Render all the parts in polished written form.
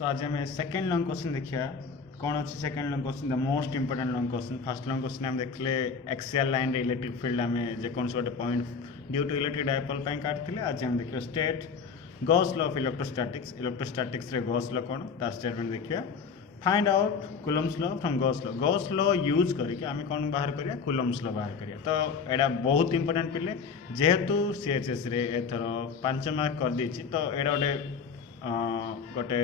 सो आज आम second long question देखिए कौन अच्छे second long question the most important long question first long question आम देखले एक्सियल लाइन रे इलेक्ट्रिक फील्ड आम जेकोसी गोटे point due to electric dipole काटते आज आम देखिए state Gauss law of electrostatics रे गॉस लॉ कौन तार स्टेटमेंट देखिए find out Coulomb's law from Gauss law use करके आम कौन बाहर करिया कूलम्स लॉ बाहर करिया तो एटा बहुत इंपोर्टेंट पिले जेहेतु सीएचएस रे एथर 5 मार्क कर देछि तो एटा गोटे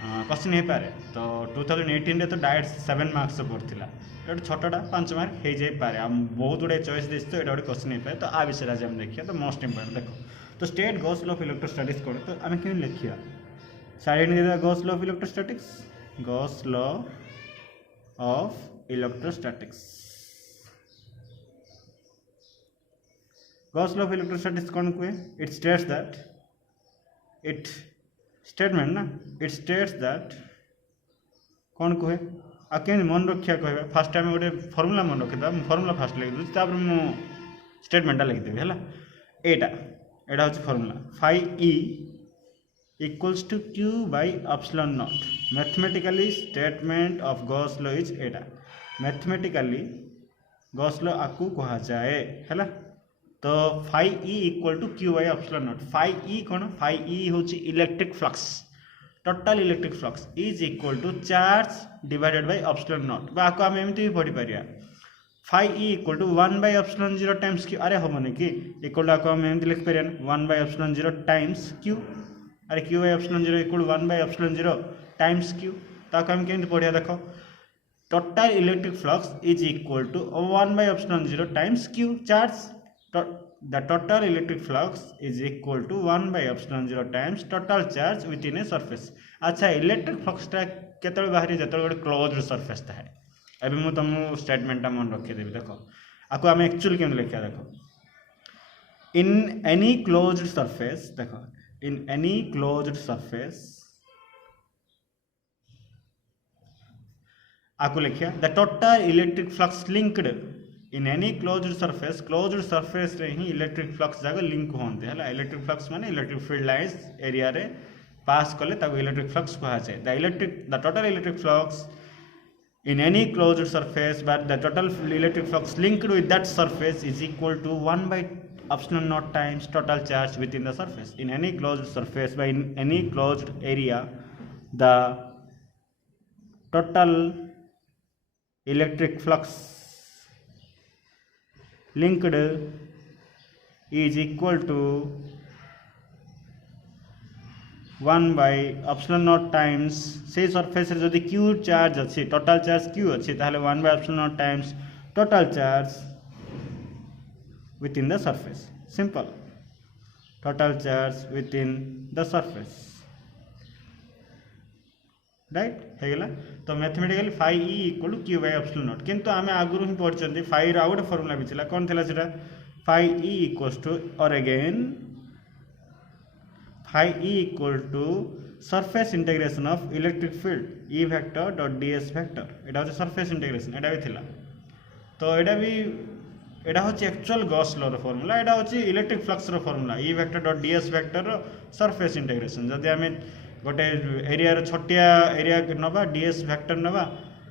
क्वेश्चन हो पारे तो 2018 रे तो डायरेक्ट 7 मार्क्स पड़ता गोटे छोटा 5 मार्क हो जाए बहुत गुड़े चॉइस देती तो ये गोटे क्वेश्चन हो पाए तो आ विषय आज हम देखिए तो मोस्ट इंपोर्टेंट देखो तो state Gauss law of electrostatics कौन तो आम कि लिखिया साइड में Gauss law of electrostatics Gauss law of electrostatics Gauss law of electrostatics कौन कहे it states that it statement ना इट स्टेट्स दैट कौन कहे आ के मन रखा कह फास्ट टाइम गोटे फर्मूला मन रखिदा फर्मूला फास्ट लिखी दूसरी तापर मु स्टेटमेंटा लिखिदेवी है एटा हूँ formula phi E equals to Q by epsilon naught mathematically statement of Gauss law is एटा मैथमेटिकली गॉस लॉ आकु कहा जाए है तो phi E equal to Q by epsilon naught phi E कौन फाइ ई हूँ electric flux total electric flux is equal to charge divided by epsilon naught बाको आम एमती भी पढ़ी पारिया phi E equal to 1 by epsilon 0 times Q अरे हम कि इक्वल टू आको आम एमती लिख पारिया 1 बाई एप्सिलॉन 0 टाइम्स क्यू अरे Q by epsilon 0 equal to 1 by epsilon 0 times Q ताको आम केमती पढ़िया देखो total electric flux is equal to 1 by epsilon 0 times Q charge the total electric flux is equal to 1 by epsilon 0 times total charge within a surface अच्छा electric flux टा केतळे बाहरी जतळे गोटे closed surface था है अभी मु तुमको स्टेटमेंट टा मन रखि देबी देखो आको हम एक्चुअली केम लिखा देखो इन एनी क्लोज्ड सरफेस देखो इन एनी क्लोज्ड सरफेस आको लिखिया the total electric flux linked in any closed surface रे ही इलेक्ट्रिक फ्लक्स जाग लिंक होते है इलेक्ट्रिक फ्लक्स माने इलेक्ट्रिक फील्ड लाइन्स एरिया रे पास कले ताको इलेक्ट्रिक फ्लक्स कहा जाए the total electric flux in any closed surface but the total electric flux linked with that surface is equal to 1 by epsilon naught times total charge within the surface in any closed surface by in any closed area the total electric flux linked is equal to 1 by epsilon naught times से surface रे जदि q charge अच्छी total charge q अच्छी ताहले 1 by epsilon naught times total charge within the surface simple total charge within the surface right है तो mathematically phi E equal to Q by epsilon naught किंतु आम आगुरी ही पढ़ी फाइ रो गोटे formula भी था कौन थी से फाइ ई इक्वल्स टू और again phi E equal to surface integration of electric field E vector dot ds vector यहाँ हूँ सरफेस इंटीग्रेशन यहाँ भी थिला तो यहाँ भी यहाँ हूँ एक्चुअल गॉस लॉ रो फॉर्मूला यहाँ हूँ इलेक्ट्रिक फ्लक्स रो formula E vector dot ds vector surface integration जदि आम गोटे एरिया छोटिया एरिया नवा डीएस वेक्टर नवा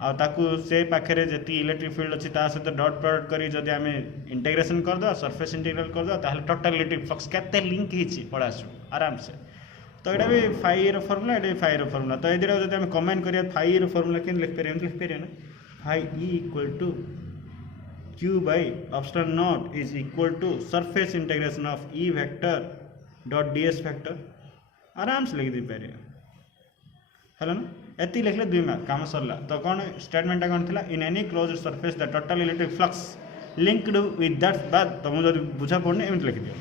आकु से पाखे जी इलेक्ट्रिक फील्ड अच्छी सहित डॉट प्रोडक्ट करी जदि आम इंटीग्रेशन करदे सरफेस इंटीग्रल करदे ताहले टोटल इलेक्ट्रिक फ्लक्स केते लिंक हिची पढ़ासु आराम से तो यहाँ भी फाइ रो फॉर्मूला यहाँ भी फाइ रो फॉर्मूला तो ये जब आम कम्बाइन करिया फाइ रो फॉर्मूला के लिख पारे ना phi E equal to Q by epsilon naught is equal to surface integration of E vector dot ds vector आराम से लिख दी पारे है ना एति लिखले 2 मार्क काम सरला तो कौन स्टेटमेंट कौन थी in any closed surface the total electric flux linked with that बाद तुम जो बुझा पड़ने एम लिख दियो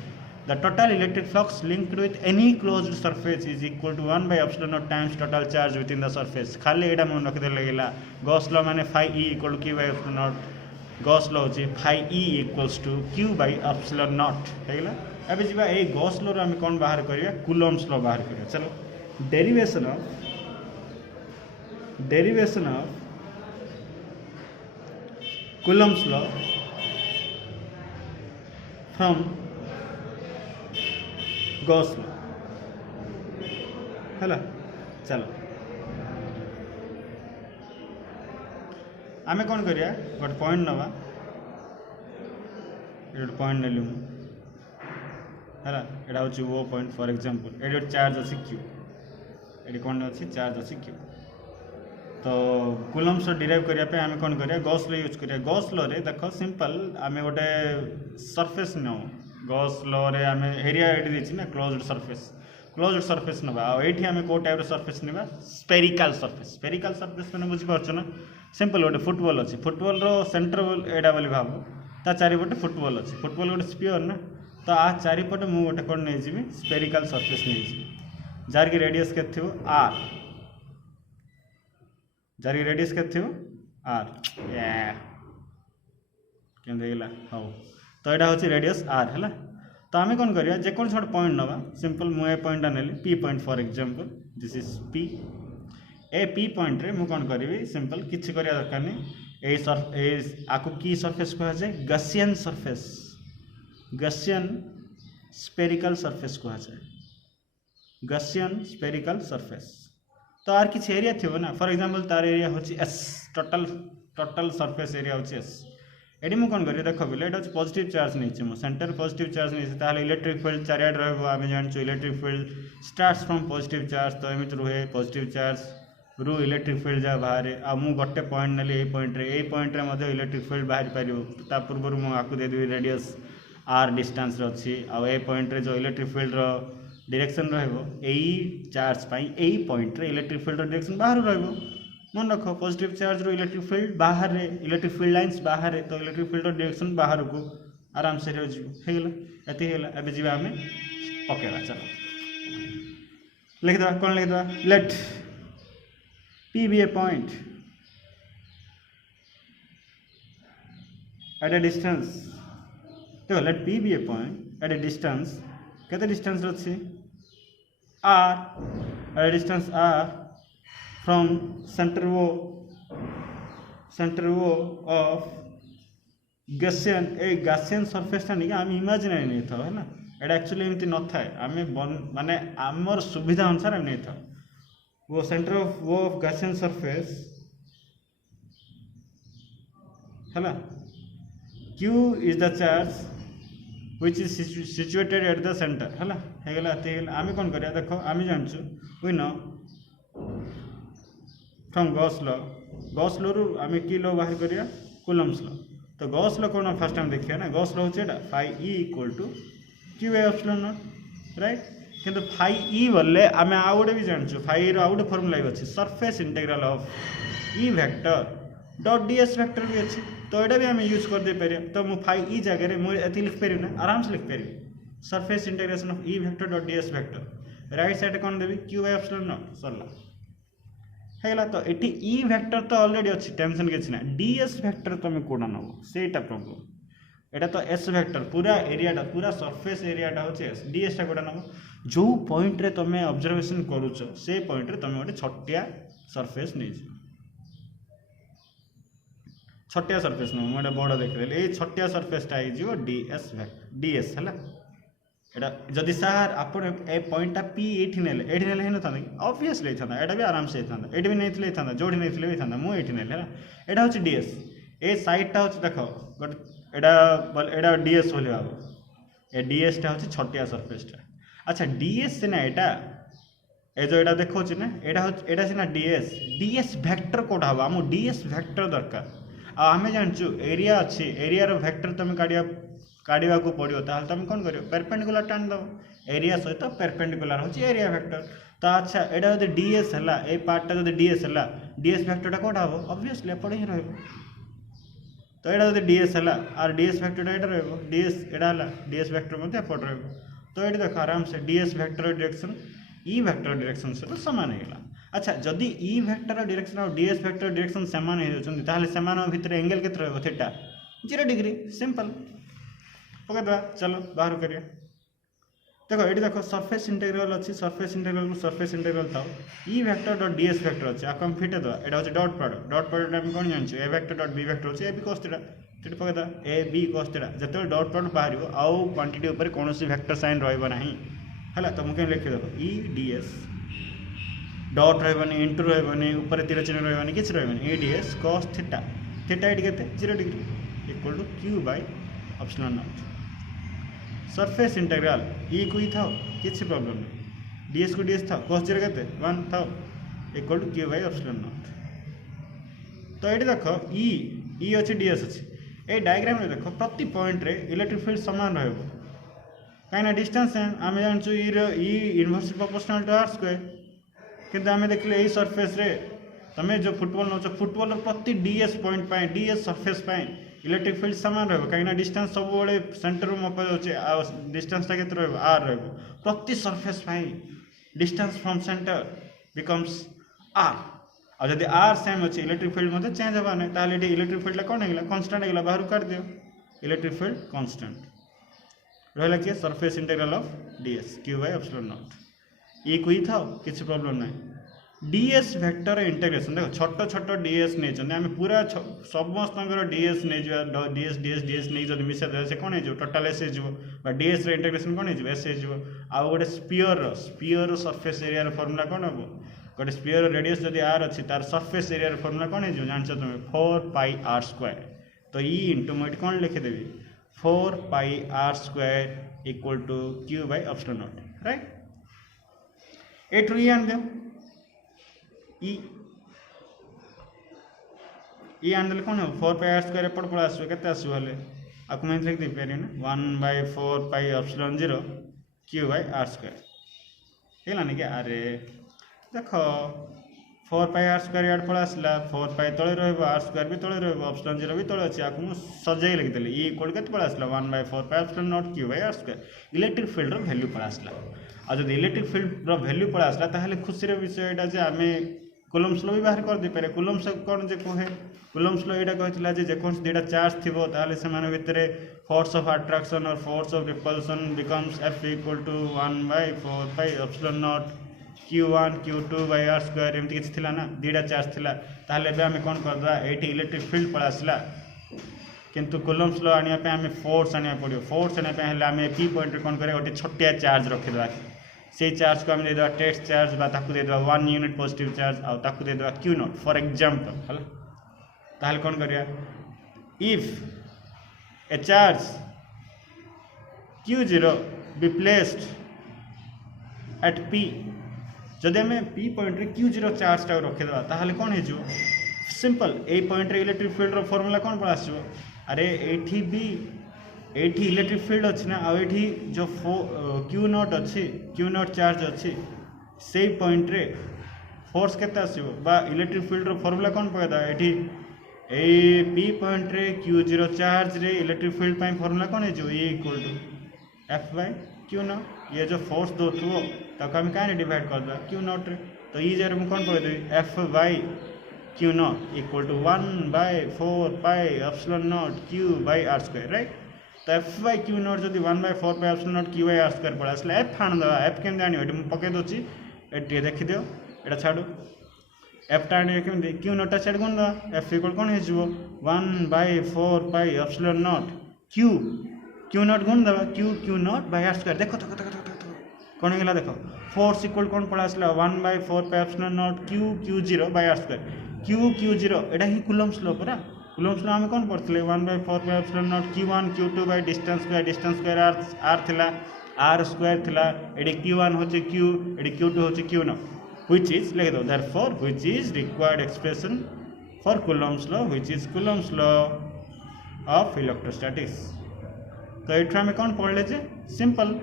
the total electric flux linked with any closed surface is equal to 1 by epsilon naught times total charge within the surface खाली एटा मन रखिदे लगेला गॉस लॉ माने phi E equal to Q by epsilon naught Gauss law होची phi E equals to Q by epsilon not हेगला अबे जीवा ए Gauss law रो हम कोन बाहर करिया कूलम्स लॉ बाहर करिया चलो derivation of Coulomb's law from Gauss law है चलो आमे कौन करिया गोटे पॉइंट नवा ये पॉइंट नेलु है एटा हूँ ओ पॉइंट फॉर एग्जांपल ये चार्ज अच्छी क्यू ये कौन अच्छी चार्ज अच्छी क्यू तो कूलम्स डिराइव करने आम कौन करिया गॉस लॉ यूज करिया गॉस लॉ रे देख सिंपल आम गोटे सरफेस नौ गॉस लॉ रे आम एरिया ये देछि ना क्लोज्ड सरफेस नवा ये आम कौ टाइप सरफेस ना स्पेरिकल सरफेस मैंने बुझीपार ना सिंपल गोटे फुटबॉल अच्छी फुटबॉल सेंटर एटा बोली भाव ता चारिपटे फुटबॉल अच्छी फुटबॉल गोटे स्पीयर ना तो आ चारिपटे मुझे गोटे कौन नहीं जी स्पेरिकल सरफेस नहीं जार की रेडियस के थी आर जार की रेडियस के थी आर केला हाँ तो यहाँ हूँ रेडियस आर है तो आम कौन करिया जेको गोटे पॉइंट नवा सिंपल मुझे पॉइंटा नेली P point for example this is P A P point रे मु कौन करी सिंपल किसी करिया दरकार नहीं आपको की सरफेस कह जाए गसियन स्पेरिकल सरफेस कह जाए गसियन स्पेरिकल सरफेस तो आर किसी एरिया थी ना फॉर एग्जांपल तार एरिया हूँ एस टोटल सरफेस एरिया हूँ एस ये मुझे कौन करिए देख बोले ये पॉजिटिव चार्ज नहीं सेंटर पॉजिटिव चार्ज नहीं इलेक्ट्रिक फील्ड चारिआड रही जानूँ electric field starts from positive charge तो एमती रुहे पॉजिटिव चार्ज रु इलेक्ट्रिक फील्ड जा बाहर आ मु गोटे पॉइंट नेली ये पॉइंट रे इलेक्ट्रिक फील्ड बाहर पार पूर्व मुझे देवी रेडियस आर डिस्टेंस अच्छी आ पॉइंट रे जो इलेक्ट्रिक फील्ड डायरेक्शन रही चार्ज यही पॉइंट रे इलेक्ट्रिक फील्ड डायरेक्शन बाहर मन रख पॉजिटिव चार्ज रो इलेक्ट्रिक फील्ड बाहर रे इलेक्ट्रिक फील्ड लाइन्स बाहर तो इलेक्ट्रिक फील्ड डायरेक्शन बाहर को आराम से होगा ये जी आम पकेवा चलो लिखिद कौन लिखिद late P be a point at a distance देखो let P be a point at a distance केते डिस्टेंस अच्छी R at a distance R from center O of Gaussian A Gaussian surface टा नहीं आम इमेजिनरी नहीं था है ना एटा एक्चुअली एमती न थाए आम माने आमर सुविधा अनुसार आम नहीं था वो सेंटर ऑफ वो ऑफ गॉसियन सरफेस है ना Q is the charge which is situated at the centre है ना हेगला आम कौन करिया देखो आम जानछु we know from Gauss law रु आम की लॉ बाहर करिया कूलम्स लॉ तो गॉस लॉ कौन फर्स्ट टाइम देखिया ना गॉस लॉ होचे एटा phi E equal to Q A epsilon not right किंतु फाई ई बोले आम आउ गोटे भी जानूँ फाई रु फर्मुला भी अच्छी surface integral of E vector dot ds vector भी अच्छी तो यहाँ भी आम यूज कर दे पारे तो मुझे फाई ई जगह मुझे लिख पारि ना आराम से लिख पारि surface integration of E vector dot ds vector right side कौन देवी क्यू बाय एप्सिलॉन नॉट सरला है तो ये ई वेक्टर तो ऑलरेडी अच्छी टेंशन किसी ना डीएस वेक्टर तुम कौटा नब सेटा प्रॉब्लम एटा तो एस वेक्टर पूरा एरियाटा पूरा सरफेस एरियाटा होचे एस डीएस टा कोटा नब जो पॉइंट रे तुम ऑब्जर्वेशन करूछ से पॉइंट रे तुम गोटे छटिया सरफेस नहीं छटिया सरफेस न मुझे बड़ देखिदेली ये छटिया सरफेसटा हो डीएस वेक्टर डीएस है एटा जदि सार आप पॉइंटा पी ये नेले ना ऑब्वियसली था एटा भी आराम से था ये भी नहीं था जो नहीं भी था मुझे नेले एटा हूँ डीएस ए साइडटा हूँ देख गोटे एटा डीएस बोली भाव ए डीएसटा हूँ छटिया सरफेसटा अच्छा डीएस सीना ए जो यहाँ देखा ना यहाँ सीना डीएस वेक्टर कौटा हम आम डीएस वेक्टर दरकार आम जानचु एरिया अच्छी एरिया वेक्टर तुम काढ़ा को पड़ो ताल तुम कौन कर परपेंडिकुलर टाण दब एरिया सहित परपेंडिकुलर हूँ एरिया वेक्टर तो अच्छा यहाँ जो डीएस है ये पार्टा जो डीएस है डीएस वेक्टर कौटा हम ऑब्वियसली एपटे ही रही तो यहाँ जो डीएस है आर डीएस वेक्टर यहाँ रहीस यहाँ डीएस वेक्टर एपट रही तो ये देख आराम से DS vector direction E vector direction सहित सामान होगा अच्छा जदि ई वेक्टर डायरेक्शन और डीएस वेक्टर डायरेक्शन सामान हो से भितर एंगल के थीटा 0 डिग्री सिंपल पकड़ा चलो बाहर करिए देखो ये देखो सरफेस इंटेग्रल अच्छी सरफेस इंटेग्रल था ई वेक्टर डॉट डीएस वेक्टर अच्छे आपको फिटे दवा यहाँ हूँ डॉट प्रोडक्ट आम कौन जानूँ ए वेक्टर डॉट बी वेक्टर अच्छे ए बी कस थीटा ये पकड़ा ए बी कस थीटा जो डॉट प्रोडक्ट बाहर आउ क्वांटिटी उपर कौन वेक्टर साइन रहा है तो मुझे लिखी देखो E D S dot into रही ऊपर तीर चिन्ह रही किसी रही A ds cos theta theta ये के 0 degree equal to Q by epsilon naught surface integral E को ही था किसी प्रॉब्लम नहीं ds को ds था cos 0 के 1 था equal to Q by epsilon naught तो ये देख ई अच्छे ds अच्छे ये डायग्राम रे देख प्रति पॉइंट रे इलेक्ट्रिक फील्ड समान रहबो कहीं डिस्टेंस आम जानचु ई inversely proportional to r square किंतु आम देखले यही सरफेस रे तुम जो फुटबॉल नौ फुटबॉल प्रति ds पॉइंट पाए ds सरफेस पाए इलेक्ट्रिक फील्ड सामान रहा कहीं डिस्टेंस सब बड़े सेंटर रू मपा जाऊँचे डिस्टेंस टा केते रहबो r रहबो प्रति सरफेस पाए distance from centre becomes r और जब r सेम अच्छे इलेक्ट्रिक फील्ड मत चेंज होगा ना ताले इलेक्ट्रिक फील्ड कौन है कांस्टेंट है बाहर काट दियो इलेक्ट्रिक फील्ड कांस्टेंट रहा किए surface integral of ds Q by epsilon not ये कोई था किसी प्रॉब्लम ना ds वेक्टर इंटीग्रेशन देखो छोट छोट ds नहीं आम पूरा समस्त ds नहीं ds ds ds नहीं जब मिसा से कौन हो टोटाल एस हो ds इंटीग्रेशन कौन हो एस हो आउ गोटे स्पीयर सरफेस एरिया फॉर्मूला कौन हम गोटे स्पीयर रेडियस जब आर अच्छी तार सरफेस एरिया फॉर्मूला कौन हो जान तुम 4 पाई r स्क्वायर तो ई इंटू मुझे कौन लिखिदेवी 4 pi r square equal to Q by epsilon not right एट्रू ई आन ई आनदेले कौन हो 4 पाई r स्क्वायर एपट पड़ा आसो केते आसो हेले आपको मैं लिख दे पारे ना 1/4 pi epsilon 0 q by r square हेला नहीं क्या अरे देख 4 पाई r स्क्वायर याड पड़ा आसला 4 पाई तले रहबो r स्क्वायर भी तले रहबो एप्सिलॉन 0 भी तले अछि आपको सजाई लिख देले ई इक्वल केते पड़ा आसला 1/4 pi epsilon naught q by r square electric field रो वैल्यू पड़ा आसला आ जब इलेक्ट्रिक फील्ड रो वैल्यू पड़ा आसला ताहले खुशी रे विषय एटा जे आमे कूलम्ब्स लॉ भी बाहर कर दे पारे कूलम्ब्स कोन जे कहे कूलम्ब्स लॉ एटा कहतिला जे कोन डेटा चार्ज थिबो ताहले से माने भितरे फोर्स ऑफ अट्रैक्शन और force of repulsion becomes f equal to 1/4 pi epsilon naught q1 q2 by r square एमती किछ थिला ना दीडा चार्ज थिला ताहले बे हमें कोन कर दवा एटी इलेक्ट्रिक फील्ड पड़ा आसला किंतु कूलम्ब्स लॉ आनिया पे हमें फोर्स आनिया पड़ियो फोर्स आनिया पे हले हमें p पॉइंट रे कोन करे ओटे छोटिया चार्ज रखि दवा से चार्ज को हमें दे दवा टेस्ट चार्ज बा ताकू दे दवा 1 यूनिट पॉजिटिव चार्ज आ ताकू दे दवा q नॉट फॉर एग्जांपल हला ताहले कोन करिया if A charge q0 be placed at p जदि आम p पॉइंट रे q0 चार्ज टा रखिदेवा ताहले कौन हो सिंपल ए पॉइंट रे इलेक्ट्रिक फील्ड रो फॉर्मूला कौन पड़ा आसो अरे एठी भी एठी इलेक्ट्रिक फील्ड अच्छी ना आउ एठी जो q नॉट अच्छी q नॉट चार्ज अच्छी से पॉइंट रे फोर्स केते आसीबो बा इलेक्ट्रिक फील्ड रो फॉर्मूला कौन पड़ा एठी ए p पॉइंट रे q0 चार्ज रे इलेक्ट्रिक फील्ड पाई फॉर्मूला कौन हो e equal to f by q naught ये जो फोर्स दो थो तक हम क्या डिवाइड कर दे q नॉट रे तो ये जरा मैं कौन पढ़े f by q naught equal to 1/4 pi epsilon not q by r square right तो f बाय q नॉट जब 1/4 pi epsilon not q by r square पड़ा आसला f फाण दवा f केम जानी एटी मैं पके दोची एटी देखि दियो एटा छाडो f टाणी केम दे q नॉट छाड कोन दवा f इक्वल कोन हे जिवो 1/4 pi epsilon not q not गुण दवा q not by r square देखो कौन है देखो फोर्स इक्वल कौन पड़ा आसला 1/4 pi epsilon naught q0 by r square q0 एटा ही कूलम्ब्स लॉ परा कूलम्ब्स लॉ हमें कौन पढ़ते 1/4 pi epsilon naught q1 q2 by distance square r थिला r स्क्वायर थिला एडी q1 होचे q एडी q2 होचे q नॉट व्हिच इज लिख दो therefore which is required expression for Coulomb's law which is Coulomb's law of electrostatics तो एठरा में कौन पढ़ले जे सिंपल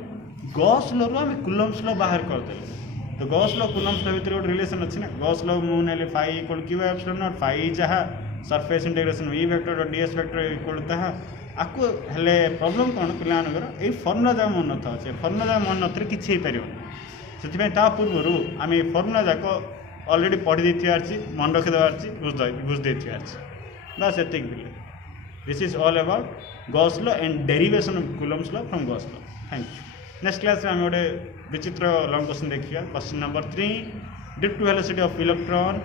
गॉस लॉ रो हमें कूलम्ब्स लॉ बाहर कर देले तो गॉस लॉ कूलम्ब्स लॉ भीतर रिलेशन अछि ना गॉस लॉ मु नेले phi equal q by epsilon naught phi जहा सरफेस इंटीग्रेशन v वेक्टर और ds वेक्टर इक्वल तहा आको हेले प्रॉब्लम कोन पिलानगर ए फॉर्मूला जा मन नथा छै फॉर्मूला जा मन नथरे किछि परियो सेति ता पूर्वरु आमे ए फॉर्मूला जाको ऑलरेडी पढ़ी देथि आछि मन रखि देबार छि बुझ देथि आछि बस एतिक बिले this is all about Gauss law and derivation of Coulomb's law from Gauss law thank you next class में हम गोटे विचित्र लॉन्ग क्वेश्चन देखिया question number 3 drift velocity of electron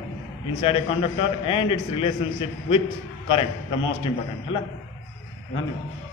inside a conductor and its relationship with current the most important है धन्यवाद।